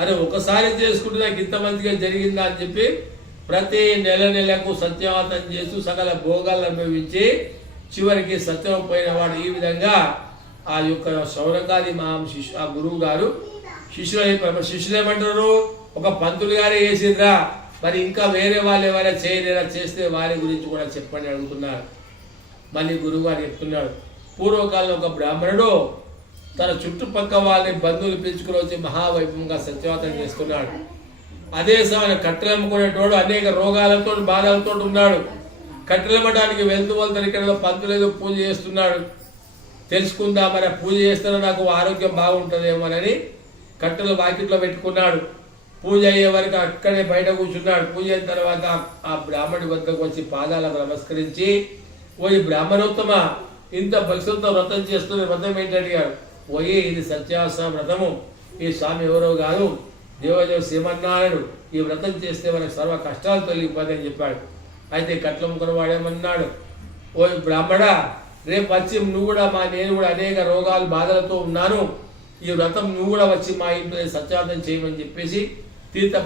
అని ఒకసారి చేసుకుంటే నాకు ఇంత మంచిగా జరిగిందా అని చెప్పి ప్రతి నెల నెలకు సత్యవాతం చేస్తూ సకల భోగాలను అనుభవించి చివరికి సత్యం పోయిన వాడు ఈ విధంగా ఆ యొక్క శౌరకాది మహా శిష్యు ఆ గురువు గారు శిష్యులు శిష్యులు ఏమంటారు? ఒక పంతులు గారే చేసిండ్రా. మరి ఇంకా వేరే వాళ్ళు ఎవరైనా చేయలేరా? చేస్తే వారి గురించి కూడా చెప్పండి అడుగుతున్నారు మళ్ళీ గురువు గారు చెప్తున్నాడు. పూర్వకాలంలో ఒక బ్రాహ్మణుడు తన చుట్టుపక్క వాళ్ళని బంధువులు పిలుచుకుని వచ్చి మహావైభవంగా సత్యవాతం చేస్తున్నాడు అదే సమయం కట్టెలమ్ముకునేటోడు అనేక రోగాలతో బాధలతో ఉన్నాడు. కట్టెలమ్మడానికి వెళ్తూ వెళ్తారు ఇక్కడ పంతులు పూజ చేస్తున్నాడు. తెలుసుకుందా మరి పూజ చేస్తే నాకు ఆరోగ్యం బాగుంటుందేమోనని కట్టెలు వాకిట్లో పెట్టుకున్నాడు. పూజ అయ్యే వరకు అక్కడే బయట కూర్చున్నాడు. పూజ అయిన తర్వాత ఆ బ్రాహ్మణి వద్దకు వచ్చి పాదాలకు నమస్కరించి ఓ ఈ బ్రాహ్మణోత్తమ ఇంత భక్తులతో వ్రతం చేస్తున్న వ్రతం ఏంటి పోయి ఇది సత్యాస వ్రతము ఈ స్వామి ఎవరో కాదు. దేవదేవ శ్రీమన్నారాయణుడు. ఈ వ్రతం చేస్తే మనకు సర్వ కష్టాలు తొలగిపోతాయని చెప్పాడు. అయితే కట్లముకున్న వాడేమన్నాడు ఓ బ్రాహ్మణ రేపు వచ్చి నువ్వు కూడా మా నేను కూడా అనేక రోగాలు బాధలతో ఉన్నాను. ఈ వ్రతం నువ్వు కూడా వచ్చి మా ఇంట్లో సత్యార్థం చేయమని చెప్పేసి తీర్థ